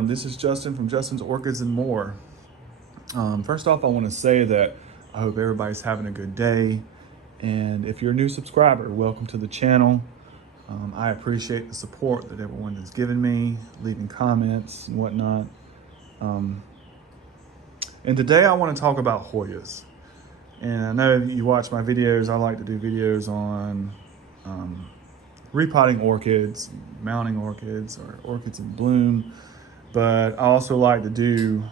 everyone, this is Justin from Justin's Orchids and More. First off, I want to say that I hope everybody's having a good day, and if you're a new subscriber, welcome to the channel. I appreciate the support that everyone has given me, leaving comments and whatnot. And today I want to talk about Hoyas. And I know you watch my videos, I like to do videos on repotting orchids, mounting orchids, or orchids in bloom. But I also like to do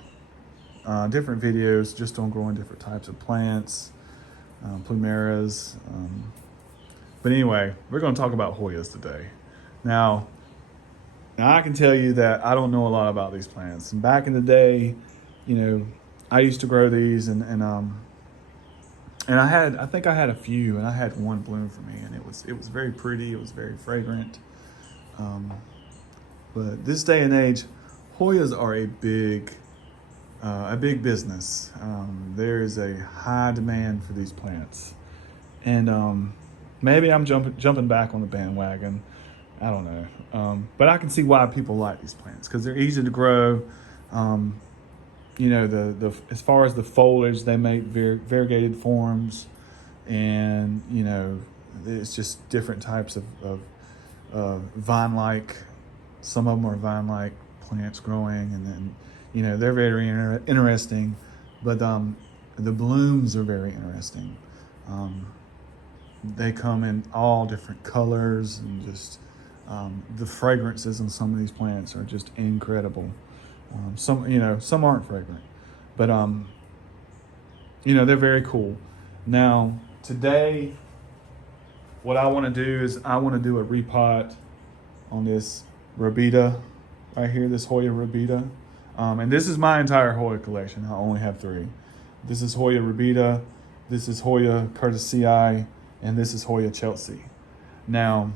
different videos just on growing different types of plants, plumeras. But anyway, we're going to talk about Hoyas today. Now I can tell you that I don't know a lot about these plants. And back in the day, you know, I used to grow these, and I think I had a few, and I had one bloom for me, and it was very pretty. It was very fragrant. But this day and age, Hoyas are a big business. There is a high demand for these plants, and maybe I'm jumping back on the bandwagon. I don't know, but I can see why people like these plants because they're easy to grow. You know, as far as the foliage, they make variegated forms, and you know, it's just different types of vine-like. Some of them are vine-like plants growing, and then you know they're very interesting. But the blooms are very interesting. They come in all different colors, and just the fragrances on some of these plants are just incredible. Some aren't fragrant, but you know, they're very cool. Now today, what I want to do is I want to do a repot on this Rubida right here, this Hoya Rubida. And this is my entire Hoya collection. I only have 3. This is Hoya Rubida, this is Hoya Curtisii, and this is Hoya Chelsea. Now,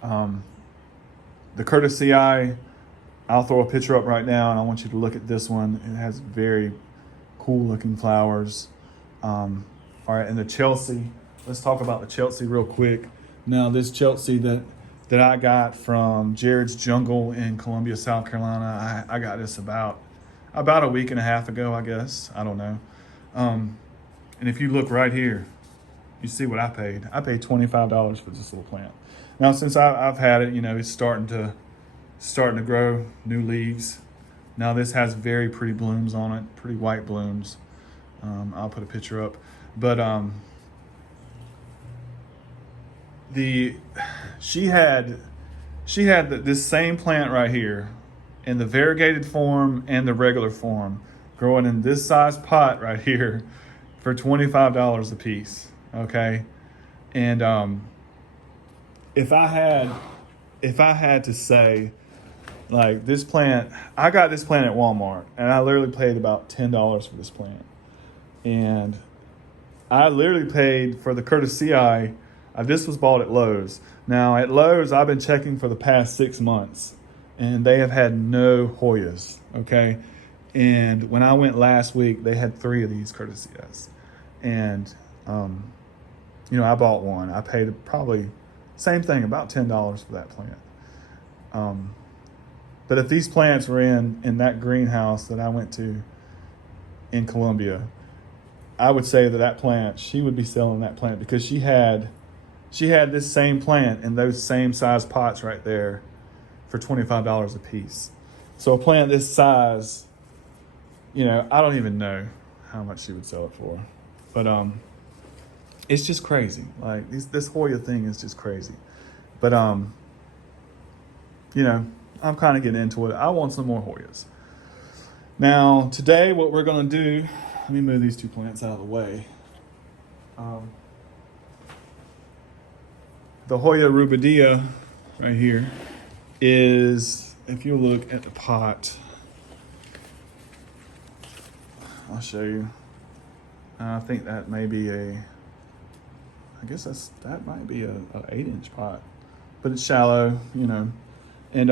the Curtisii, I'll throw a picture up right now, and I want you to look at this one. It has very cool looking flowers. All right, and the Chelsea, let's talk about the Chelsea real quick. Now, this Chelsea that I got from Jared's Jungle in Columbia, South Carolina, I got this about a week and a half ago, I guess. I don't know. And if you look right here, you see what I paid. I paid $25 for this little plant. Now, since I've had it, you know, it's starting to grow new leaves. Now this has very pretty blooms on it, pretty white blooms. I'll put a picture up. But she had this same plant right here in the variegated form and the regular form, growing in this size pot right here for $25 a piece. Okay, and if I had to say, like, this plant, I got this plant at Walmart, and I literally paid about $10 for this plant. And I literally paid for the Curtisii. This was bought at Lowe's. Now, at Lowe's, I've been checking for the past 6 months, and they have had no Hoyas, okay? And when I went last week, they had 3 of these Curtisiis. And, you know, I bought one. I paid probably, same thing, about $10 for that plant. But if these plants were in that greenhouse that I went to in Columbia, I would say that plant, she would be selling that plant because she had this same plant in those same size pots right there for $25 a piece. So a plant this size, you know, I don't even know how much she would sell it for. But it's just crazy. Like this Hoya thing is just crazy. But you know, I'm kind of getting into it. I want some more Hoyas. Now, today what we're going to do, let me move these 2 plants out of the way. The Hoya Rubida right here is, if you look at the pot, I'll show you. I think that may be that might be a 8-inch pot, but it's shallow, you know. And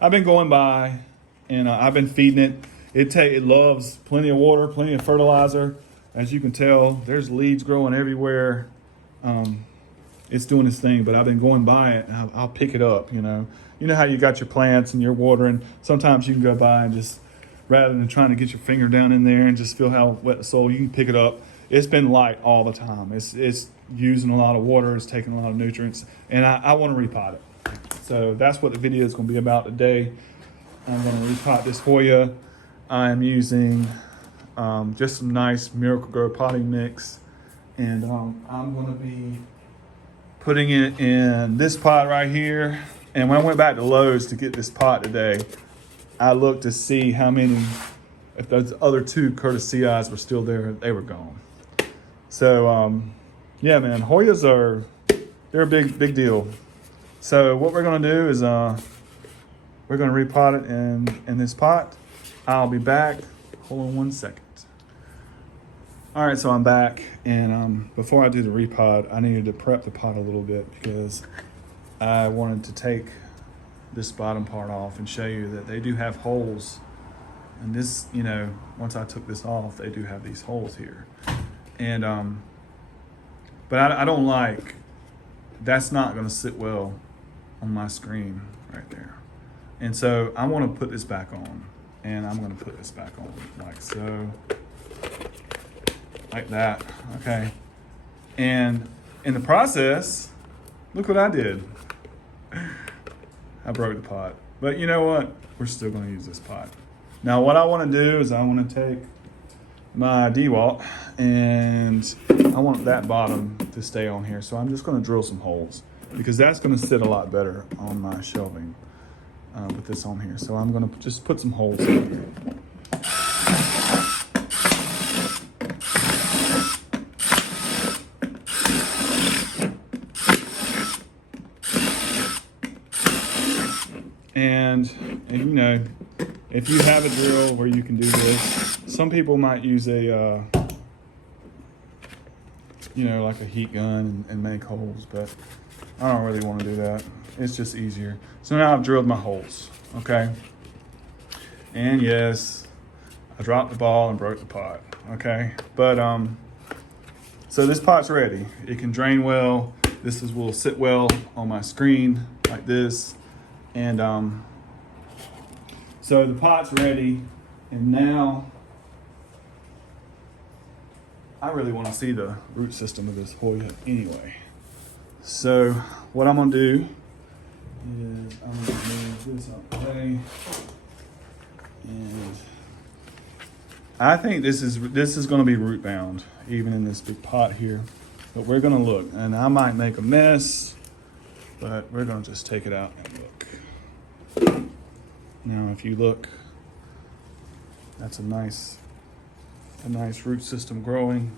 I've been going by, and I've been feeding it. It loves plenty of water, plenty of fertilizer. As you can tell, there's leaves growing everywhere. it's doing its thing, but I've been going by it and I'll pick it up, you know. You know how you got your plants and you're watering. Sometimes you can go by and just, rather than trying to get your finger down in there and just feel how wet the soil, you can pick it up. It's been light all the time. It's using a lot of water, it's taking a lot of nutrients, and I want to repot it. So that's what the video is going to be about today. I'm going to repot this Hoya. I'm using just some nice Miracle-Gro potting mix, and I'm going to be putting it in this pot right here. And when I went back to Lowe's to get this pot today, I looked to see how many, if those other two Curtis CIs were still there, they were gone. So, yeah, man, Hoyas they're a big deal. So what we're gonna do is we're gonna repot it in this pot. I'll be back. Hold on 1 second. All right, so I'm back, and before I do the repot, I needed to prep the pot a little bit because I wanted to take this bottom part off and show you that they do have holes. And this, you know, once I took this off, they do have these holes here. And but I don't like, that's not gonna sit well on my screen right there. And so I wanna put this back on, and I'm gonna put this back on like so, like that, okay? And in the process, look what I did. I broke the pot, but you know what? We're still gonna use this pot. Now what I wanna do is I wanna take my DeWalt, and I want that bottom to stay on here. So I'm just gonna drill some holes because that's gonna sit a lot better on my shelving with this on here. So I'm gonna just put some holes in here. And you know, if you have a drill where you can do this, some people might use a, you know, like a heat gun and make holes, but I don't really want to do that. It's just easier. So now I've drilled my holes, okay? And yes, I dropped the ball and broke the pot, okay? But, so this pot's ready. It can drain well. Will sit well on my screen like this. And so the pot's ready, and now I really want to see the root system of this Hoya anyway. So what I'm gonna do is I'm gonna move this out the way, and I think this is gonna be root bound even in this big pot here. But we're gonna look, and I might make a mess, but we're gonna just take it out and look. Now, if you look, that's a nice root system growing.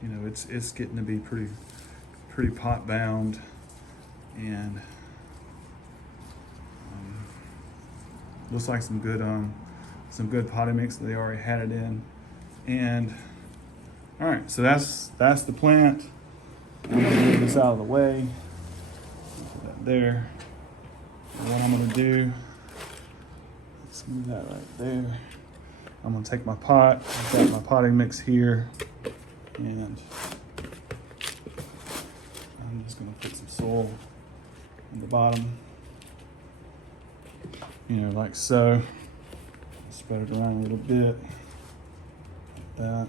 You know, it's getting to be pretty pot bound, and looks like some good potting mix that they already had it in. And all right, so that's the plant. I'm gonna move this out of the way. Put that there. And what I'm gonna do, let's move that right there. I'm gonna take my pot, I've got my potting mix here, and I'm just gonna put some soil on the bottom, you know, like so. Spread it around a little bit, like that.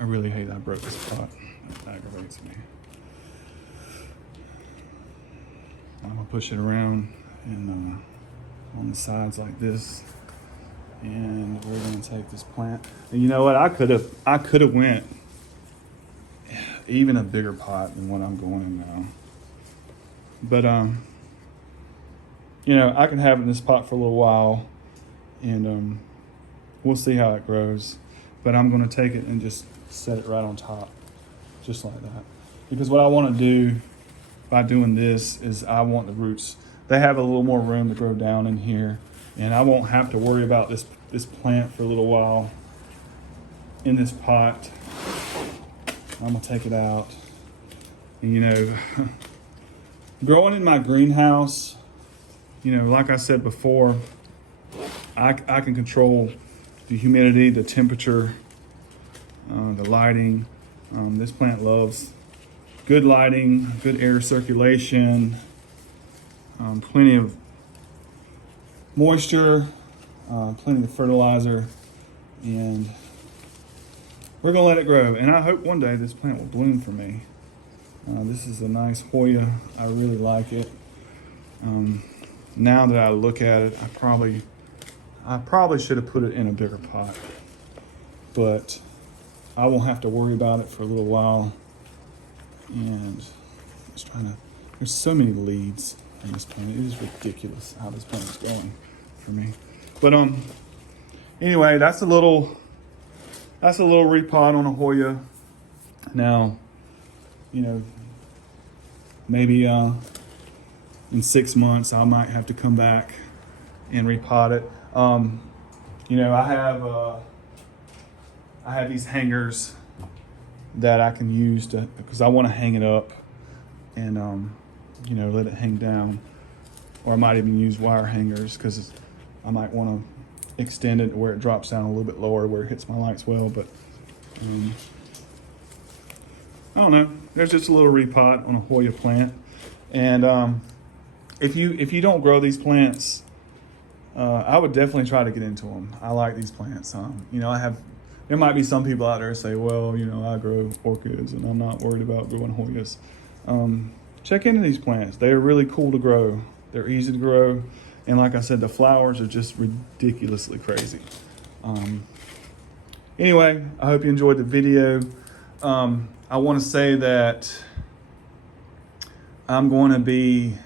I really hate that I broke this pot. That aggravates me. I'm gonna push it around and on the sides like this, and we're gonna take this plant. And you know what? I could have went even a bigger pot than what I'm going in now. But you know, I can have it in this pot for a little while, and we'll see how it grows. But I'm gonna take it and just set it right on top, just like that. Because what I want to do by doing this is I want the roots, they have a little more room to grow down in here, and I won't have to worry about this plant for a little while in this pot. I'm gonna take it out. And you know, growing in my greenhouse, you know, like I said before, I can control the humidity, the temperature, the lighting, This plant loves good lighting, good air circulation, plenty of moisture, plenty of fertilizer, and we're gonna let it grow. And I hope one day this plant will bloom for me. This is a nice Hoya. I really like it. Now that I look at it, I probably should have put it in a bigger pot, but I won't have to worry about it for a little while. And there's so many leads on this plant. It is ridiculous how this plant is going for me. But anyway, that's a little repot on a Hoya. Now, you know, maybe in 6 months I might have to come back and repot it. You know, I have these hangers that I can use because I want to hang it up and you know, let it hang down, or I might even use wire hangers because I might want to extend it where it drops down a little bit lower where it hits my lights well. But I don't know. There's just a little repot on a Hoya plant, and if you don't grow these plants, I would definitely try to get into them. I like these plants. You know, there might be some people out there say, well, you know, I grow orchids and I'm not worried about growing Hoyas. Check into these plants. They are really cool to grow. They're easy to grow. And like I said, the flowers are just ridiculously crazy. Anyway, I hope you enjoyed the video. I want to say that I'm going to be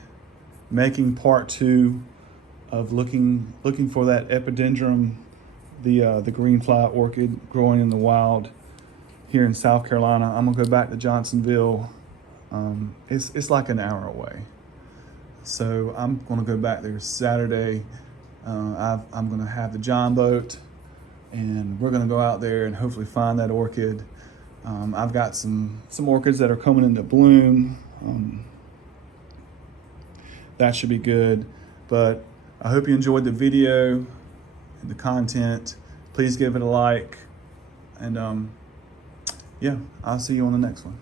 making part 2 of looking for that epidendrum, the green fly orchid growing in the wild here in South Carolina. I'm gonna go back to Johnsonville. It's like an hour away, so I'm gonna go back there Saturday. I'm gonna have the John boat, and we're gonna go out there and hopefully find that orchid. I've got some orchids that are coming into bloom. That should be good. But I hope you enjoyed the video and the content. Please give it a like. And yeah, I'll see you on the next one.